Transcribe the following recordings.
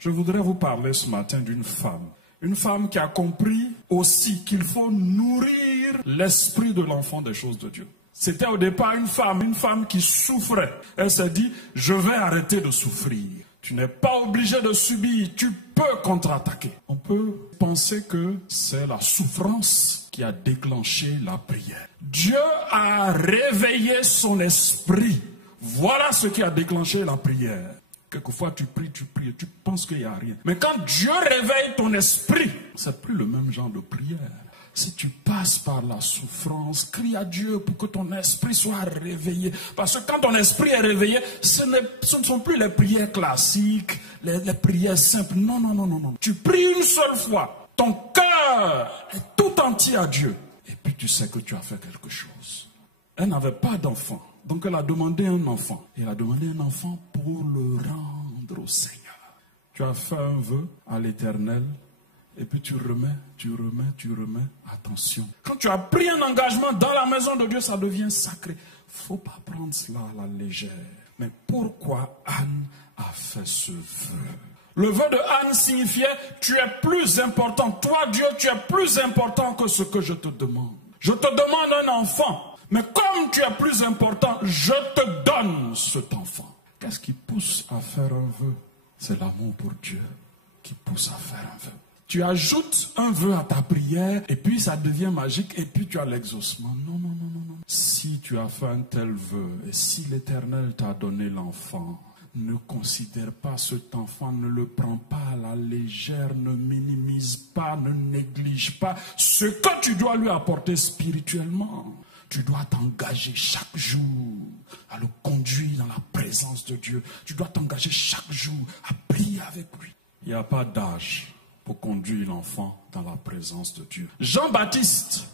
Je voudrais vous parler ce matin d'une femme. Une femme qui a compris aussi qu'il faut nourrir l'esprit de l'enfant des choses de Dieu. C'était au départ une femme qui souffrait. Elle s'est dit, je vais arrêter de souffrir. Tu n'es pas obligé de subir, tu peux contre-attaquer. On peut penser que c'est la souffrance qui a déclenché la prière. Dieu a réveillé son esprit. Voilà ce qui a déclenché la prière. Quelquefois tu pries et tu penses qu'il n'y a rien. Mais quand Dieu réveille ton esprit, c'est plus le même genre de prière. Si tu passes par la souffrance, crie à Dieu pour que ton esprit soit réveillé. Parce que quand ton esprit est réveillé, ce ne sont plus les prières classiques, les prières simples. Non. Tu pries une seule fois. Ton cœur est tout entier à Dieu. Et puis tu sais que tu as fait quelque chose. Elle n'avait pas d'enfant. Donc elle a demandé un enfant. Elle a demandé un enfant pour le rendre au Seigneur. Tu as fait un vœu à l'Éternel. Et puis tu remets. Attention. Quand tu as pris un engagement dans la maison de Dieu, ça devient sacré. Il ne faut pas prendre cela à la légère. Mais pourquoi Anne a fait ce vœu? Le vœu de Anne signifiait, tu es plus important. Toi, Dieu, tu es plus important que ce que je te demande. Je te demande un enfant. Mais comme tu es plus important, je te donne cet enfant. Qu'est-ce qui pousse à faire un vœu? C'est l'amour pour Dieu qui pousse à faire un vœu. Tu ajoutes un vœu à ta prière et puis ça devient magique et puis tu as l'exaucement. Non. Si tu as fait un tel vœu et si l'Éternel t'a donné l'enfant, ne considère pas cet enfant, ne le prends pas à la légère, ne minimise pas, ne néglige pas ce que tu dois lui apporter spirituellement. Tu dois t'engager chaque jour à le conduire dans la présence de Dieu. Tu dois t'engager chaque jour à prier avec lui. Il n'y a pas d'âge pour conduire l'enfant dans la présence de Dieu. Jean-Baptiste,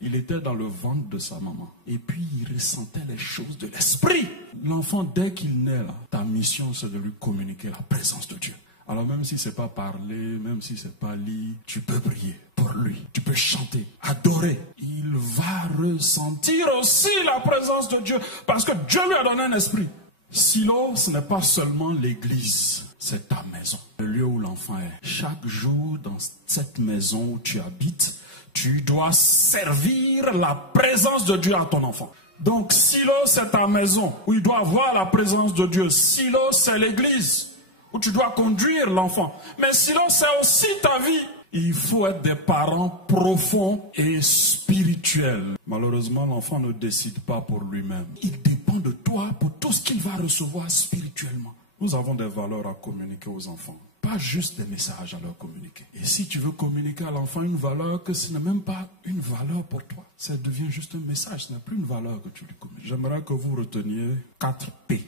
il était dans le ventre de sa maman. Et puis il ressentait les choses de l'esprit. L'enfant, dès qu'il naît là, ta mission c'est de lui communiquer la présence de Dieu. Alors même si c'est pas parler, même si c'est pas lire, tu peux prier pour lui. Tu peux chanter, adorer. Il va ressentir aussi la présence de Dieu parce que Dieu lui a donné un esprit. Silo, ce n'est pas seulement l'église, c'est ta maison, le lieu où l'enfant est. Chaque jour dans cette maison où tu habites, tu dois servir la présence de Dieu à ton enfant. Donc Silo, c'est ta maison où il doit avoir la présence de Dieu. Silo, c'est l'église où tu dois conduire l'enfant. Mais Silo, c'est aussi ta vie. Il faut être des parents profonds et spirituels. Malheureusement, l'enfant ne décide pas pour lui-même. Il dépend de toi pour tout ce qu'il va recevoir spirituellement. Nous avons des valeurs à communiquer aux enfants. Pas juste des messages à leur communiquer. Et si tu veux communiquer à l'enfant une valeur que ce n'est même pas une valeur pour toi, ça devient juste un message, ce n'est plus une valeur que tu lui communiques. J'aimerais que vous reteniez 4 P.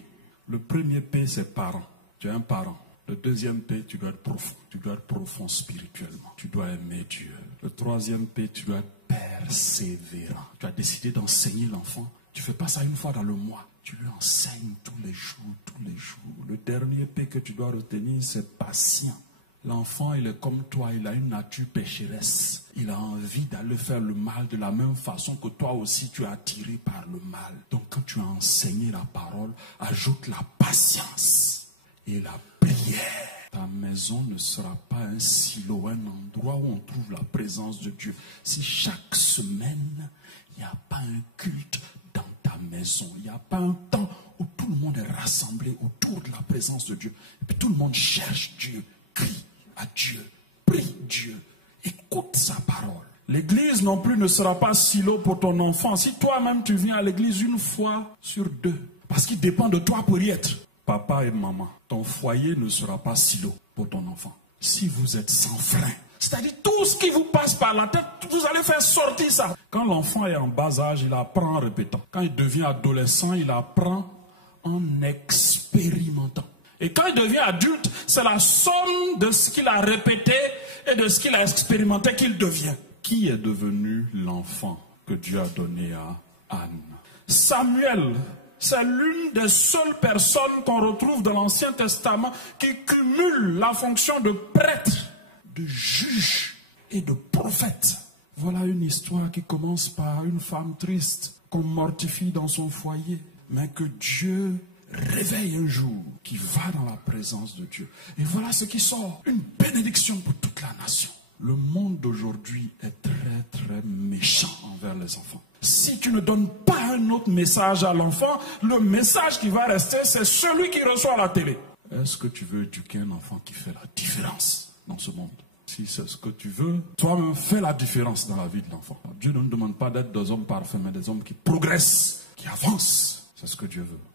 Le premier P, c'est parent. Tu es un parent. Le deuxième P, tu dois être profond. Tu dois être profond spirituellement. Tu dois aimer Dieu. Le troisième P, tu dois être persévérant. Tu as décidé d'enseigner l'enfant. Tu ne fais pas ça une fois dans le mois. Tu lui enseignes tous les jours. Le dernier P que tu dois retenir, c'est patient. L'enfant, il est comme toi, il a une nature pécheresse. Il a envie d'aller faire le mal de la même façon que toi aussi tu es attiré par le mal. Donc quand tu as enseigné la parole, ajoute la patience et la prière. Ta maison ne sera pas un silo, un endroit où on trouve la présence de Dieu. Si chaque semaine, il n'y a pas un culte dans ta maison, il n'y a pas un temps où tout le monde est rassemblé autour de la présence de Dieu, et puis tout le monde cherche Dieu, crie à Dieu, prie Dieu, écoute sa parole. L'église non plus ne sera pas silo pour ton enfant. Si toi-même tu viens à l'église une fois sur 2, parce qu'il dépend de toi pour y être. Papa et maman, ton foyer ne sera pas silo pour ton enfant. Si vous êtes sans frein, c'est-à-dire tout ce qui vous passe par la tête, vous allez faire sortir ça. Quand l'enfant est en bas âge, il apprend en répétant. Quand il devient adolescent, il apprend en expérimentant. Et quand il devient adulte, c'est la somme de ce qu'il a répété et de ce qu'il a expérimenté qu'il devient. Qui est devenu l'enfant que Dieu a donné à Anne? Samuel. C'est l'une des seules personnes qu'on retrouve dans l'Ancien Testament qui cumule la fonction de prêtre, de juge et de prophète. Voilà une histoire qui commence par une femme triste qu'on mortifie dans son foyer, mais que Dieu réveille un jour qui va dans la présence de Dieu. Et voilà ce qui sort. Une bénédiction pour toute la nation. Le monde d'aujourd'hui est très très méchant envers les enfants. Si tu ne donnes pas un autre message à l'enfant, le message qui va rester, c'est celui qui reçoit la télé. Est-ce que tu veux éduquer un enfant qui fait la différence dans ce monde? Si c'est ce que tu veux, toi-même fais la différence dans la vie de l'enfant. Dieu ne nous demande pas d'être des hommes parfaits, mais des hommes qui progressent, qui avancent. C'est ce que Dieu veut.